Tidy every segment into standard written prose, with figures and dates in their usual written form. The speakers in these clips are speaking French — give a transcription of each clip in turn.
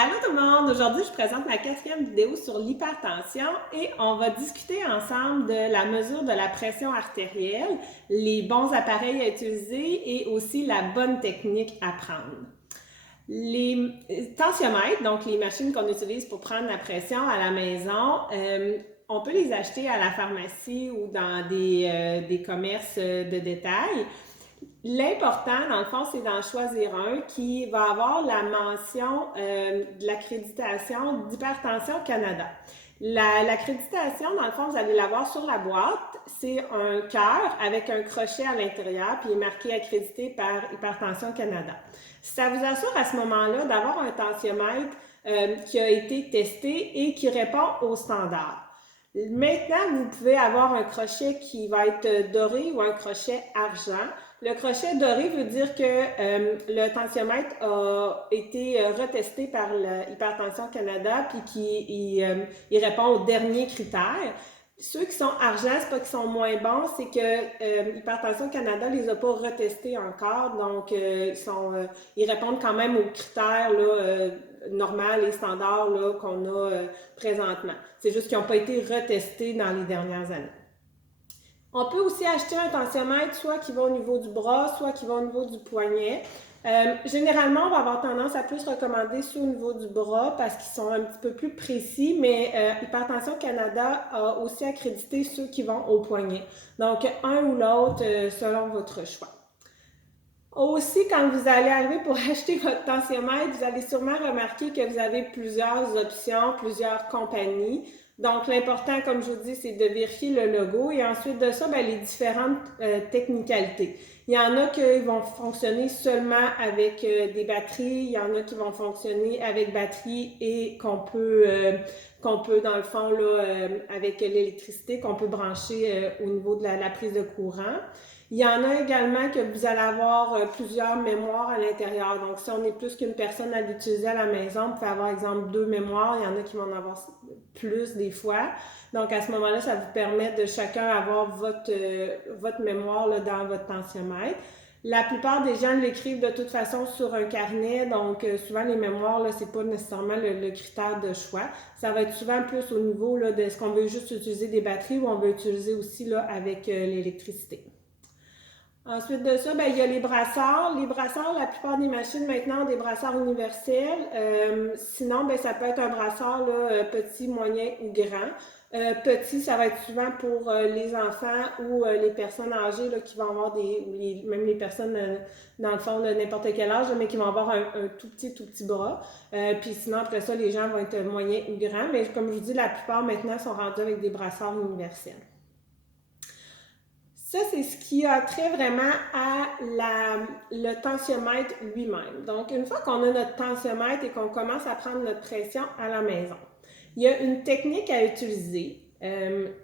Allô tout le monde! Aujourd'hui, je présente ma quatrième vidéo sur l'hypertension et on va discuter ensemble de la mesure de la pression artérielle, les bons appareils à utiliser et aussi la bonne technique à prendre. Les tensiomètres, donc les machines qu'on utilise pour prendre la pression à la maison, on peut les acheter à la pharmacie ou dans des commerces de détail. L'important, dans le fond, c'est d'en choisir un qui va avoir la mention de l'accréditation d'Hypertension Canada. L'accréditation, dans le fond, vous allez l'avoir sur la boîte. C'est un cœur avec un crochet à l'intérieur, puis il est marqué accrédité par Hypertension Canada. Ça vous assure à ce moment-là d'avoir un tensiomètre qui a été testé et qui répond aux standards. Maintenant, vous pouvez avoir un crochet qui va être doré ou un crochet argent. Le crochet doré veut dire que le tensiomètre a été retesté par l'Hypertension Canada puis qu'il répond aux derniers critères. Ceux qui sont argent, c'est pas qu'ils sont moins bons, c'est que Hypertension Canada les a pas retestés encore, donc ils répondent quand même aux critères là, normal et standard qu'on a présentement. C'est juste qu'ils n'ont pas été retestés dans les dernières années. On peut aussi acheter un tensiomètre soit qui va au niveau du bras, soit qui va au niveau du poignet. Généralement, on va avoir tendance à plus recommander ceux au niveau du bras parce qu'ils sont un petit peu plus précis, mais Hypertension Canada a aussi accrédité ceux qui vont au poignet. Donc, un ou l'autre selon votre choix. Aussi, quand vous allez arriver pour acheter votre tensiomètre, vous allez sûrement remarquer que vous avez plusieurs options, plusieurs compagnies. Donc, l'important, comme je vous dis, c'est de vérifier le logo et ensuite de ça, les différentes technicalités. Il y en a qui vont fonctionner seulement avec des batteries, il y en a qui vont fonctionner avec batterie et qu'on peut dans le fond, là, avec l'électricité, qu'on peut brancher au niveau de la prise de courant. Il y en a également que vous allez avoir plusieurs mémoires à l'intérieur. Donc, si on est plus qu'une personne à l'utiliser à la maison, vous pouvez avoir, exemple, 2 mémoires. Il y en a qui vont en avoir plus des fois. Donc, à ce moment-là, ça vous permet de chacun avoir votre mémoire là, dans votre tensiomètre. La plupart des gens l'écrivent de toute façon sur un carnet, donc souvent les mémoires, là, c'est pas nécessairement le critère de choix. Ça va être souvent plus au niveau là, de ce qu'on veut juste utiliser des batteries ou on veut utiliser aussi là, avec l'électricité. Ensuite de ça, il y a les brassards. Les brassards, la plupart des machines maintenant ont des brassards universels. Sinon, ça peut être un brassard là, petit, moyen ou grand. Petit, ça va être souvent pour les enfants ou les personnes âgées là, qui vont avoir même les personnes dans le fond de n'importe quel âge, mais qui vont avoir un tout petit bras. Puis sinon, après ça, les gens vont être moyens ou grands. Mais comme je vous dis, la plupart maintenant sont rendus avec des brassards universels. Ça, c'est ce qui a trait vraiment à le tensiomètre lui-même. Donc, une fois qu'on a notre tensiomètre et qu'on commence à prendre notre pression à la maison, il y a une technique à utiliser.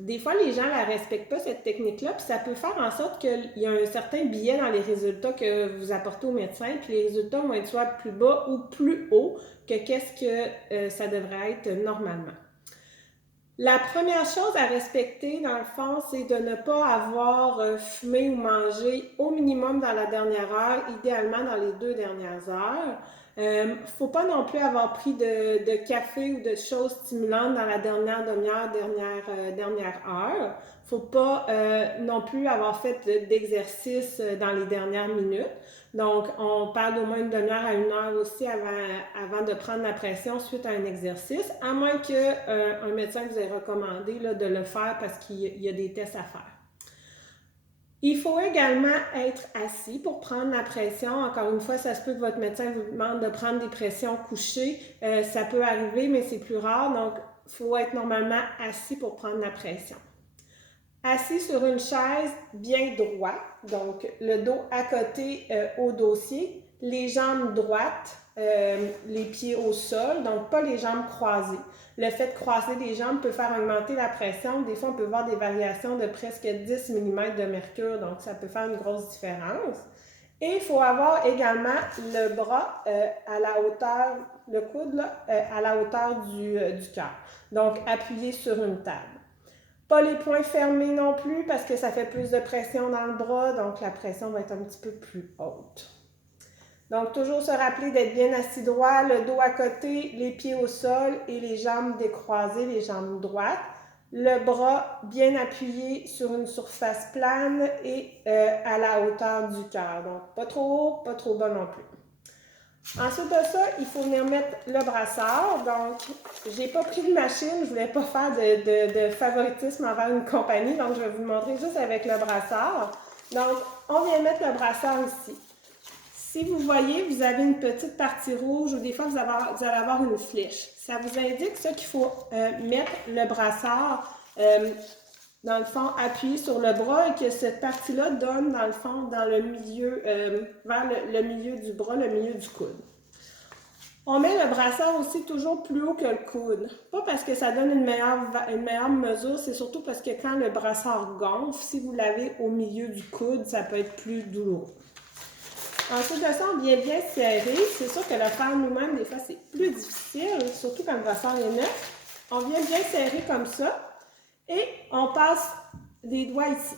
Des fois, les gens ne la respectent pas, cette technique-là, puis ça peut faire en sorte qu'il y a un certain biais dans les résultats que vous apportez au médecin, puis les résultats vont être soit plus bas ou plus hauts que qu'est-ce que ça devrait être normalement. La première chose à respecter, dans le fond, c'est de ne pas avoir fumé ou mangé au minimum dans la dernière heure, idéalement dans les 2 dernières heures. Faut pas non plus avoir pris de café ou de choses stimulantes dans la dernière demi-heure, dernière heure. Faut pas non plus avoir fait d'exercice dans les dernières minutes. Donc, on parle d'au moins une demi-heure à 1 heure aussi avant de prendre la pression suite à un exercice, à moins qu'un médecin vous ait recommandé là, de le faire parce qu'il y a des tests à faire. Il faut également être assis pour prendre la pression. Encore une fois, ça se peut que votre médecin vous demande de prendre des pressions couchées. Ça peut arriver, mais c'est plus rare. Donc, il faut être normalement assis pour prendre la pression. Assis sur une chaise bien droite, donc le dos à côté au dossier, les jambes droites, les pieds au sol, donc pas les jambes croisées. Le fait de croiser les jambes peut faire augmenter la pression. Des fois, on peut voir des variations de presque 10 mm de mercure, donc ça peut faire une grosse différence. Et il faut avoir également le bras à la hauteur, le coude là, à la hauteur du cœur, donc appuyé sur une table. Pas les poings fermés non plus parce que ça fait plus de pression dans le bras, donc la pression va être un petit peu plus haute. Donc, toujours se rappeler d'être bien assis droit, le dos à côté, les pieds au sol et les jambes décroisées, les jambes droites. Le bras bien appuyé sur une surface plane et à la hauteur du cœur. Donc, pas trop haut, pas trop bas non plus. Ensuite de ça, il faut venir mettre le brassard. Donc, j'ai pas pris de machine, je voulais pas faire de favoritisme envers une compagnie, donc je vais vous montrer juste avec le brassard. Donc, on vient mettre le brassard ici. Si vous voyez, vous avez une petite partie rouge ou des fois, vous allez avoir une flèche. Ça vous indique ça qu'il faut mettre le brassard, dans le fond, appuyé sur le bras et que cette partie-là donne, dans le fond, dans le milieu, vers le milieu du bras, le milieu du coude. On met le brassard aussi toujours plus haut que le coude. Pas parce que ça donne une meilleure mesure, c'est surtout parce que quand le brassard gonfle, si vous l'avez au milieu du coude, ça peut être plus douloureux. Ensuite de ça, on vient bien serrer. C'est sûr que le faire nous-mêmes, des fois, c'est plus difficile, surtout quand le brassard est neuf. On vient bien serrer comme ça et on passe des doigts ici.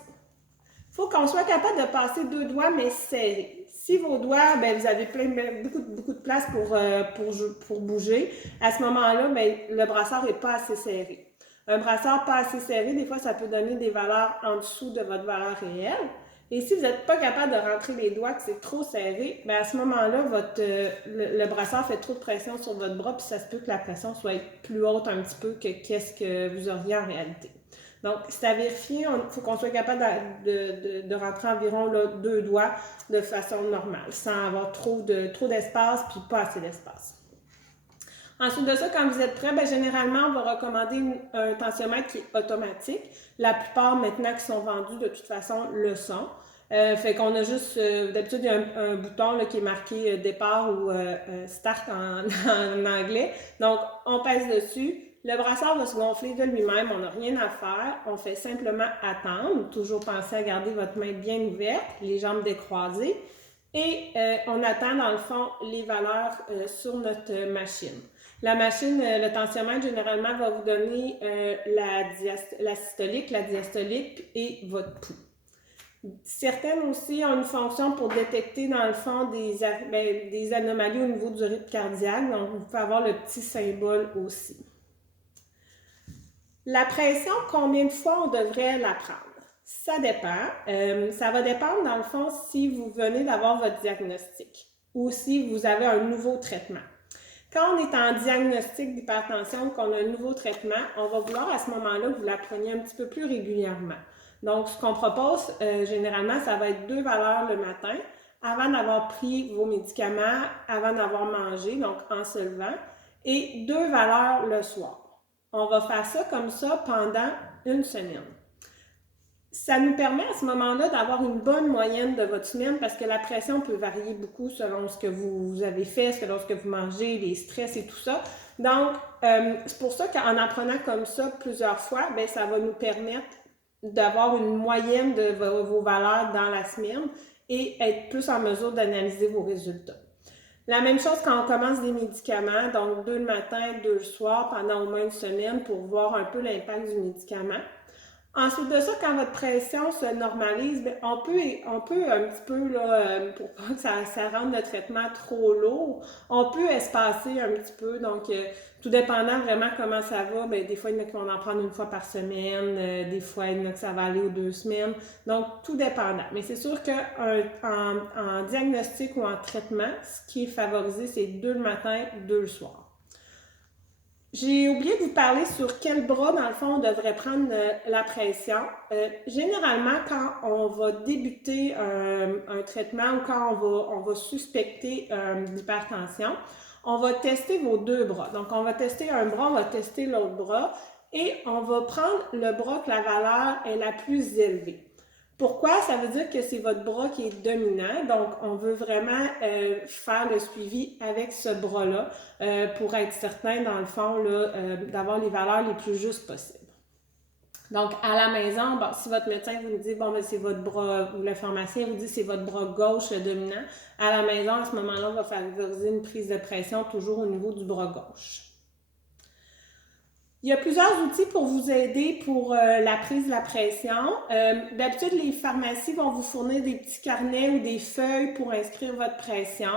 Il faut qu'on soit capable de passer 2 doigts, mais serrés. Si vos doigts, bien, vous avez beaucoup de place pour bouger, à ce moment-là, bien, le brassard n'est pas assez serré. Un brassard pas assez serré, des fois, ça peut donner des valeurs en dessous de votre valeur réelle. Et si vous n'êtes pas capable de rentrer les doigts, que c'est trop serré, bien à ce moment-là, le brassard fait trop de pression sur votre bras, puis ça se peut que la pression soit plus haute un petit peu que qu'est-ce que vous auriez en réalité. Donc, c'est à vérifier, il faut qu'on soit capable de rentrer environ 2 doigts de façon normale, sans avoir trop d'espace, puis pas assez d'espace. Ensuite de ça, quand vous êtes prêt, bien, généralement, on va recommander un tensiomètre qui est automatique. La plupart, maintenant, qui sont vendus, de toute façon, le sont. Fait qu'on a juste, d'habitude, il y a un bouton là, qui est marqué départ ou start en anglais. Donc, on pèse dessus. Le brassard va se gonfler de lui-même. On n'a rien à faire. On fait simplement attendre. Toujours penser à garder votre main bien ouverte, les jambes décroisées. Et on attend, dans le fond, les valeurs sur notre machine. La machine, le tensiomètre, généralement, va vous donner la systolique, la diastolique et votre pouls. Certaines aussi ont une fonction pour détecter, dans le fond, des anomalies au niveau du rythme cardiaque. Donc, vous pouvez avoir le petit symbole aussi. La pression, combien de fois on devrait la prendre? Ça dépend. Ça va dépendre, dans le fond, si vous venez d'avoir votre diagnostic ou si vous avez un nouveau traitement. Quand on est en diagnostic d'hypertension, qu'on a un nouveau traitement, on va vouloir à ce moment-là que vous la preniez un petit peu plus régulièrement. Donc, ce qu'on propose, généralement, ça va être 2 valeurs le matin, avant d'avoir pris vos médicaments, avant d'avoir mangé, donc en se levant, et 2 valeurs le soir. On va faire ça comme ça pendant une semaine. Ça nous permet à ce moment-là d'avoir une bonne moyenne de votre semaine parce que la pression peut varier beaucoup selon ce que vous avez fait, selon ce que vous mangez, les stress et tout ça. Donc, c'est pour ça qu'en apprenant comme ça plusieurs fois, bien, ça va nous permettre d'avoir une moyenne de vos valeurs dans la semaine et être plus en mesure d'analyser vos résultats. La même chose quand on commence des médicaments, donc 2 le matin, 2 le soir, pendant au moins une semaine pour voir un peu l'impact du médicament. Ensuite de ça, quand votre pression se normalise, bien, on peut un petit peu, là, pour pas que ça rende le traitement trop lourd, on peut espacer un petit peu. Donc, tout dépendant vraiment comment ça va, bien, des fois, il y en a qui vont en prendre une fois par semaine, des fois, il y en a que ça va aller aux 2 semaines. Donc, tout dépendant. Mais c'est sûr qu'en diagnostic ou en traitement, ce qui est favorisé, c'est 2 le matin, 2 le soir. J'ai oublié de vous parler sur quel bras, dans le fond, on devrait prendre la pression. Généralement, quand on va débuter un traitement ou quand on va suspecter l'hypertension, on va tester vos 2 bras. Donc, on va tester un bras, on va tester l'autre bras et on va prendre le bras que la valeur est la plus élevée. Pourquoi? Ça veut dire que c'est votre bras qui est dominant, donc on veut vraiment faire le suivi avec ce bras-là pour être certain, dans le fond, d'avoir les valeurs les plus justes possibles. Donc, à la maison, bon, si votre médecin vous dit, bon, ben, c'est votre bras, ou le pharmacien vous dit c'est votre bras gauche dominant, à la maison, à ce moment-là, on va favoriser une prise de pression toujours au niveau du bras gauche. Il y a plusieurs outils pour vous aider pour la prise de la pression. D'habitude, les pharmacies vont vous fournir des petits carnets ou des feuilles pour inscrire votre pression.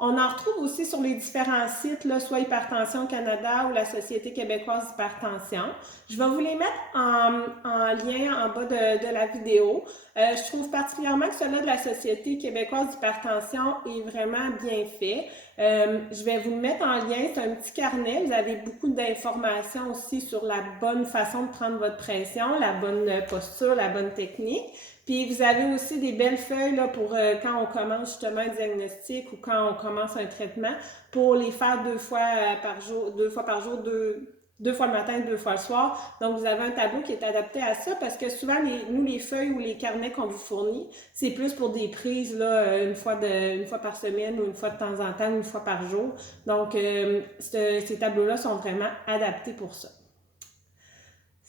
On en retrouve aussi sur les différents sites, là, soit Hypertension Canada ou la Société québécoise d'hypertension. Je vais vous les mettre en lien en bas de la vidéo. Je trouve particulièrement que celui de la Société québécoise d'hypertension est vraiment bien fait. Je vais vous le mettre en lien, c'est un petit carnet, vous avez beaucoup d'informations aussi sur la bonne façon de prendre votre pression, la bonne posture, la bonne technique. Puis vous avez aussi des belles feuilles là, pour quand on commence justement un diagnostic ou quand on commence un traitement, pour les faire deux fois par jour, deux fois le matin, deux fois le soir. Donc, vous avez un tableau qui est adapté à ça parce que souvent, les feuilles ou les carnets qu'on vous fournit, c'est plus pour des prises là, une fois par semaine ou une fois de temps en temps, une fois par jour. Donc, ces tableaux-là sont vraiment adaptés pour ça.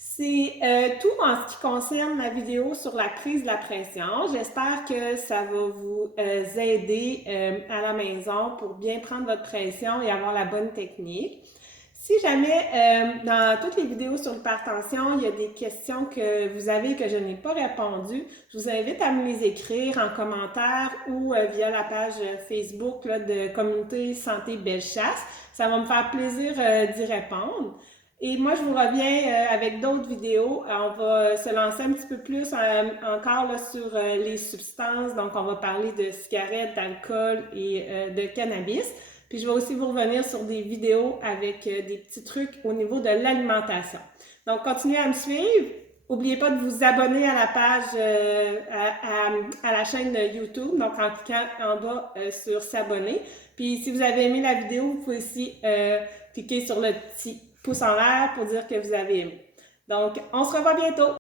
C'est tout en ce qui concerne la vidéo sur la prise de la pression. J'espère que ça va vous aider à la maison pour bien prendre votre pression et avoir la bonne technique. Si jamais dans toutes les vidéos sur l'hypertension, il y a des questions que vous avez que je n'ai pas répondues, je vous invite à me les écrire en commentaire ou via la page Facebook là, de Communauté Santé Bellechasse. Ça va me faire plaisir d'y répondre. Et moi, je vous reviens avec d'autres vidéos. On va se lancer un petit peu plus encore là, sur les substances. Donc, on va parler de cigarettes, d'alcool et de cannabis. Puis, je vais aussi vous revenir sur des vidéos avec des petits trucs au niveau de l'alimentation. Donc, continuez à me suivre. N'oubliez pas de vous abonner à la page, à la chaîne YouTube. Donc, en cliquant en bas sur s'abonner. Puis, si vous avez aimé la vidéo, vous pouvez aussi cliquer sur le petit pouce en l'air pour dire que vous avez aimé. Donc, on se revoit bientôt!